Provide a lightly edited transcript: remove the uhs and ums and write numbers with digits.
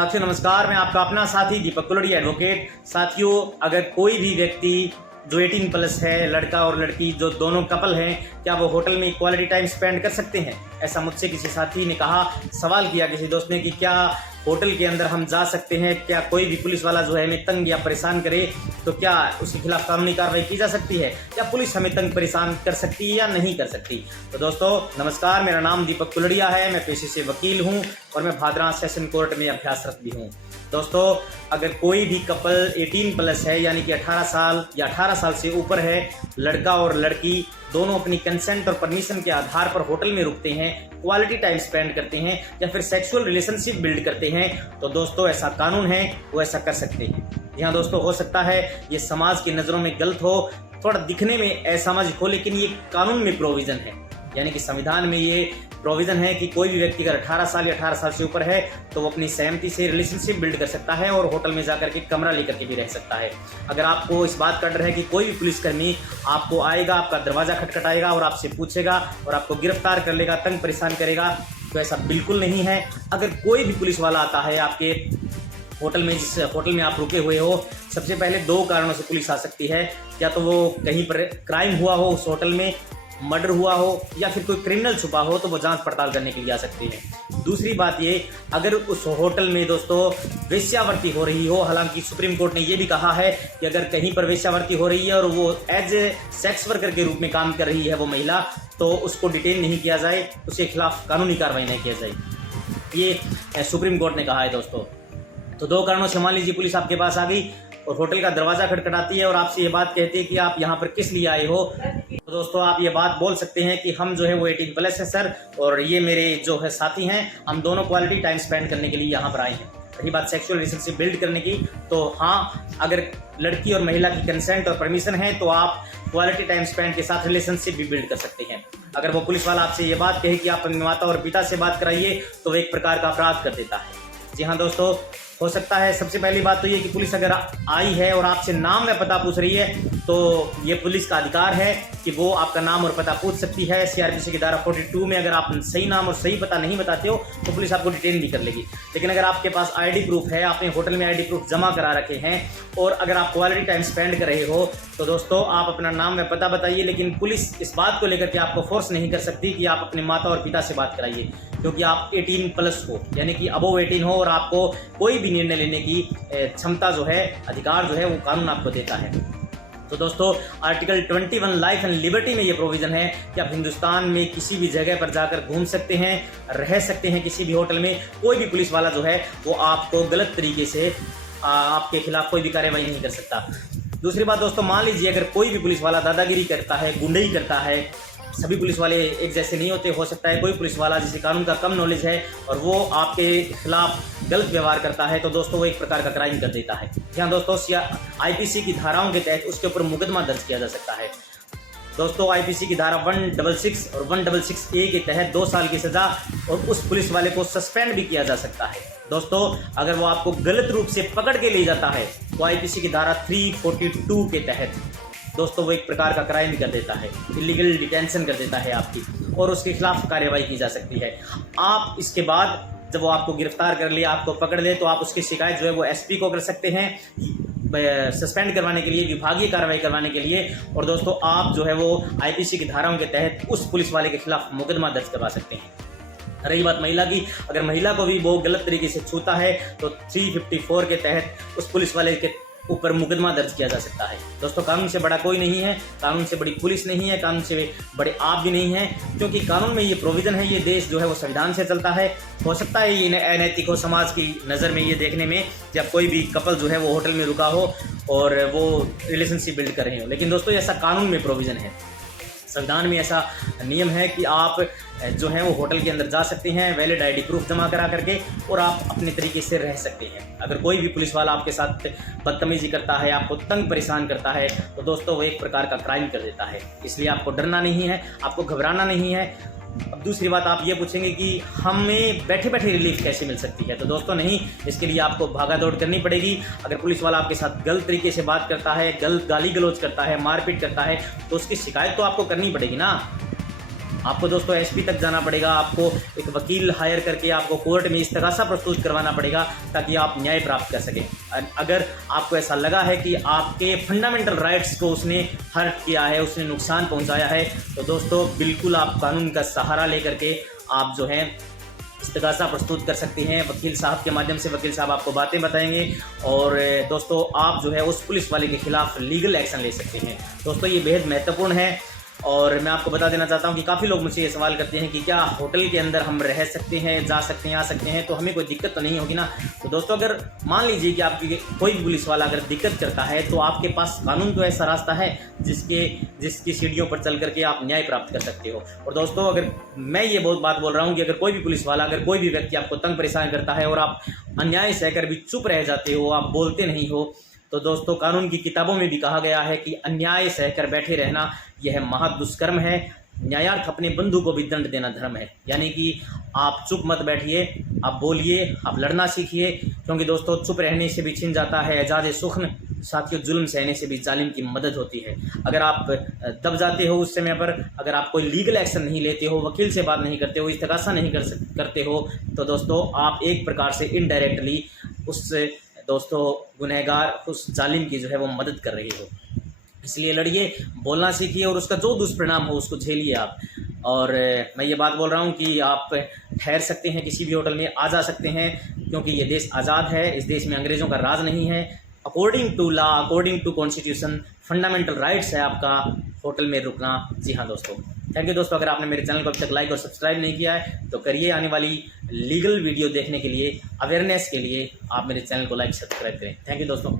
साथियों नमस्कार, मैं आपका अपना साथी दीपक कुलड़ी एडवोकेट। साथियों, अगर कोई भी व्यक्ति जो 18 प्लस है, लड़का और लड़की जो दोनों कपल हैं, क्या वो होटल में क्वालिटी टाइम स्पेंड कर सकते हैं? ऐसा मुझसे किसी साथी ने कहा, सवाल किया किसी दोस्त ने कि क्या होटल के अंदर हम जा सकते हैं? क्या कोई भी पुलिस वाला जो है हमें तंग या परेशान करे तो क्या उसके खिलाफ कानूनी कार्रवाई की जा सकती है? क्या पुलिस हमें तंग परेशान कर सकती है या नहीं कर सकती? तो दोस्तों नमस्कार, मेरा नाम दीपक कुलड़िया है। मैं पेशे से वकील हूं और मैं भादरा सेशन कोर्ट में अभ्यासरत भी हूं। दोस्तों, अगर कोई भी कपल 18 प्लस है यानी कि 18 साल या 18 साल से ऊपर है, लड़का और लड़की दोनों अपनी कंसेंट और परमिशन के आधार पर होटल में रुकते हैं, क्वालिटी टाइम स्पेंड करते हैं या फिर सेक्सुअल रिलेशनशिप बिल्ड करते हैं, तो दोस्तों ऐसा कानून है, वो ऐसा कर सकते हैं। जी हाँ दोस्तों, हो सकता है ये समाज की नज़रों में गलत हो, थोड़ा दिखने में असामाजिक हो, लेकिन ये कानून में प्रोविजन है, यानी कि संविधान में ये प्रोविजन है कि कोई भी व्यक्ति अगर 18 साल या 18 साल से ऊपर है तो वो अपनी सहमति से रिलेशनशिप बिल्ड कर सकता है और होटल में जाकर के कमरा लेकर के भी रह सकता है। अगर आपको इस बात का डर है कि कोई भी पुलिसकर्मी आपको आएगा, आपका दरवाजा खटखटाएगा और आपसे पूछेगा और आपको गिरफ्तार कर लेगा, तंग परेशान करेगा, तो ऐसा बिल्कुल नहीं है। अगर कोई भी पुलिस वाला आता है आपके होटल में, जिस होटल में आप रुके हुए हो, सबसे पहले 2 कारणों से पुलिस आ सकती है। या तो वो कहीं पर क्राइम हुआ हो, उस होटल में मर्डर हुआ हो या फिर कोई क्रिमिनल छुपा हो, तो वो जांच पड़ताल करने के लिए आ सकती है। दूसरी बात ये, अगर उस होटल में दोस्तों वेश्यावृत्ति हो रही हो, हालांकि सुप्रीम कोर्ट ने ये भी कहा है कि अगर कहीं पर वेश्यावृत्ति हो रही है और वो एज ए सेक्स वर्कर के रूप में काम कर रही है वो महिला, तो उसको डिटेन नहीं किया जाए, उसके खिलाफ कानूनी कार्रवाई नहीं किया जाए, ये सुप्रीम कोर्ट ने कहा है दोस्तों। तो 2 कारणों से मान लीजिए पुलिस आपके पास आ गई और होटल का दरवाजा खटखटाती है और आपसे ये बात कहती है कि आप यहाँ पर किस लिए आए हो, तो दोस्तों आप ये बात बोल सकते हैं कि हम जो है वो 18 प्लस है सर, और ये मेरे जो है साथी हैं, हम दोनों क्वालिटी टाइम स्पेंड करने के लिए यहाँ पर आए हैं। रही बात सेक्सुअल रिलेशनशिप बिल्ड करने की, तो हाँ, अगर लड़की और महिला की कंसेंट और परमिशन है तो आप क्वालिटी टाइम स्पेंड के साथ रिलेशनशिप भी बिल्ड कर सकते हैं। अगर वो पुलिस वाला आपसे ये बात कहे कि आप अपनी माता और पिता से बात कराइए, तो वो एक प्रकार का अपराध कर देता है। जी हाँ दोस्तों, हो सकता है सबसे पहली बात तो ये कि पुलिस अगर आई है और आपसे नाम व पता पूछ रही है, तो ये पुलिस का अधिकार है कि वो आपका नाम और पता पूछ सकती है। सीआरपीसी की धारा 42 में अगर आप सही नाम और सही पता नहीं बताते हो तो पुलिस आपको डिटेन भी कर लेगी। लेकिन अगर आपके पास आईडी प्रूफ है, आपने होटल में आईडी प्रूफ जमा करा रखे हैं और अगर आप क्वालिटी टाइम स्पेंड कर रहे हो, तो दोस्तों आप अपना नाम व पता बताइए। लेकिन पुलिस इस बात को लेकर के आपको फोर्स नहीं कर सकती कि आप अपने माता और पिता से बात कराइए, क्योंकि आप 18 प्लस हो, यानी कि अबव 18 हो और आपको कोई भी निर्णय लेने की क्षमता जो है, अधिकार जो है, वो कानून आपको देता है। तो दोस्तों आर्टिकल 21 लाइफ एंड लिबर्टी में ये प्रोविजन है कि आप हिंदुस्तान में किसी भी जगह पर जाकर घूम सकते हैं, रह सकते हैं किसी भी होटल में। कोई भी पुलिस वाला जो है वो आपको गलत तरीके से आपके खिलाफ कोई भी कार्रवाई नहीं कर सकता। दूसरी बात दोस्तों, मान लीजिए अगर कोई भी पुलिस वाला दादागिरी करता है, गुंडई करता है, सभी पुलिस वाले एक जैसे नहीं होते, हो सकता है कोई पुलिस वाला जिसे कानून का कम नॉलेज है और वो आपके खिलाफ गलत व्यवहार करता है, तो दोस्तों वो एक प्रकार का क्राइम कर देता है। यहाँ दोस्तों आईपीसी की धाराओं के तहत उसके ऊपर मुकदमा दर्ज किया जा सकता है। दोस्तों आईपीसी की धारा 166 और 166A के तहत 2 साल की सजा और उस पुलिस वाले को सस्पेंड भी किया जा सकता है। दोस्तों अगर वो आपको गलत रूप से पकड़ के ले जाता है तो आईपीसी की धारा 342 के तहत दोस्तों वो एक प्रकार का क्राइम कर देता है, इलीगल डिटेंशन कर देता है आपकी, और उसके खिलाफ कार्रवाई की जा सकती है। आप इसके बाद जब वो आपको गिरफ्तार कर ले, आपको पकड़ ले, तो आप उसकी शिकायत जो है वो एसपी को कर सकते हैं सस्पेंड करवाने के लिए, विभागीय कार्रवाई करवाने के लिए। और दोस्तों आप जो है वो आईपीसी की धाराओं के तहत उस पुलिस वाले के खिलाफ मुकदमा दर्ज करवा सकते हैं। रही बात महिला की, अगर महिला को भी वो गलत तरीके से छूता है तो 354 के तहत उस पुलिस वाले के ऊपर मुकदमा दर्ज किया जा सकता है। दोस्तों कानून से बड़ा कोई नहीं है, कानून से बड़ी पुलिस नहीं है, कानून से बड़े आप भी नहीं हैं, क्योंकि कानून में ये प्रोविजन है। ये देश जो है वो संविधान से चलता है। हो सकता है ये अनैतिक हो समाज की नज़र में ये देखने में, जब कोई भी कपल जो है वो होटल में रुका हो और वो रिलेशनशिप बिल्ड कर रहे हो, लेकिन दोस्तों ऐसा कानून में प्रोविजन है, संविधान में ऐसा नियम है कि आप जो है वो होटल के अंदर जा सकते हैं वैलिड आईडी प्रूफ जमा करा करके, और आप अपने तरीके से रह सकते हैं। अगर कोई भी पुलिस वाला आपके साथ बदतमीजी करता है, आपको तंग परेशान करता है, तो दोस्तों वो एक प्रकार का क्राइम कर देता है। इसलिए आपको डरना नहीं है, आपको घबराना नहीं है। अब दूसरी बात आप ये पूछेंगे कि हमें बैठे बैठे रिलीफ कैसे मिल सकती है, तो दोस्तों नहीं, इसके लिए आपको भागा दौड़ करनी पड़ेगी। अगर पुलिस वाला आपके साथ गलत तरीके से बात करता है, गलत गाली गलौज करता है, मारपीट करता है, तो उसकी शिकायत तो आपको करनी पड़ेगी ना। आपको दोस्तों एसपी तक जाना पड़ेगा, आपको एक वकील हायर करके आपको कोर्ट में इस्तगासा प्रस्तुत करवाना पड़ेगा ताकि आप न्याय प्राप्त कर सकें। अगर आपको ऐसा लगा है कि आपके फंडामेंटल राइट्स को उसने हर्ट किया है, उसने नुकसान पहुंचाया है, तो दोस्तों बिल्कुल आप कानून का सहारा लेकर के आप जो है इस्तगासा प्रस्तुत कर सकते हैं। वकील साहब के माध्यम से वकील साहब आपको बातें बताएंगे और दोस्तों आप जो है उस पुलिस वाले के खिलाफ लीगल एक्शन ले सकते हैं। दोस्तों ये बेहद महत्वपूर्ण है और मैं आपको बता देना चाहता हूं कि काफ़ी लोग मुझसे ये सवाल करते हैं कि क्या होटल के अंदर हम रह सकते हैं, जा सकते हैं, आ सकते हैं, तो हमें कोई दिक्कत तो नहीं होगी ना। तो दोस्तों अगर मान लीजिए कि आपकी कोई भी पुलिस वाला अगर दिक्कत करता है तो आपके पास कानून तो ऐसा रास्ता है जिसकी सीढ़ियों पर चल करके आप न्याय प्राप्त कर सकते हो। और दोस्तों अगर मैं ये बहुत बात बोल रहा हूँ कि अगर कोई भी पुलिस वाला, अगर कोई भी व्यक्ति आपको तंग परेशान करता है और आप अन्याय सहकर भी चुप रह जाते हो, आप बोलते नहीं हो, तो दोस्तों कानून की किताबों में भी कहा गया है कि अन्याय सहकर बैठे रहना यह महादुष्कर्म है। न्यायार्थ अपने बंधु को भी दंड देना धर्म है। यानी कि आप चुप मत बैठिए, आप बोलिए, आप लड़ना सीखिए, क्योंकि दोस्तों चुप रहने से भी छिन जाता है एजाज़ सुख्न। साथियों जुल्म सहने से भी जालिम की मदद होती है। अगर आप दब जाते हो उस समय पर, अगर आप कोई लीगल एक्शन नहीं लेते हो, वकील से बात नहीं करते हो, इस्तगासा नहीं करते हो, तो दोस्तों आप एक प्रकार से इनडायरेक्टली उस दोस्तों गुनहगार, उस जालिम की जो है वो मदद कर रही हो। इसलिए लड़िए, बोलना सीखिए और उसका जो दुष्परिणाम हो उसको झेलिए आप। और मैं ये बात बोल रहा हूँ कि आप ठहर सकते हैं, किसी भी होटल में आ जा सकते हैं, क्योंकि ये देश आज़ाद है, इस देश में अंग्रेज़ों का राज नहीं है। According to law, according to constitution, fundamental rights है आपका होटल में रुकना। जी हाँ दोस्तों, थैंक यू दोस्तों। अगर आपने मेरे चैनल को अभी तक लाइक और सब्सक्राइब नहीं किया है तो करिए। आने वाली लीगल वीडियो देखने के लिए, अवेयरनेस के लिए आप मेरे चैनल को लाइक सब्सक्राइब करें। थैंक यू दोस्तों।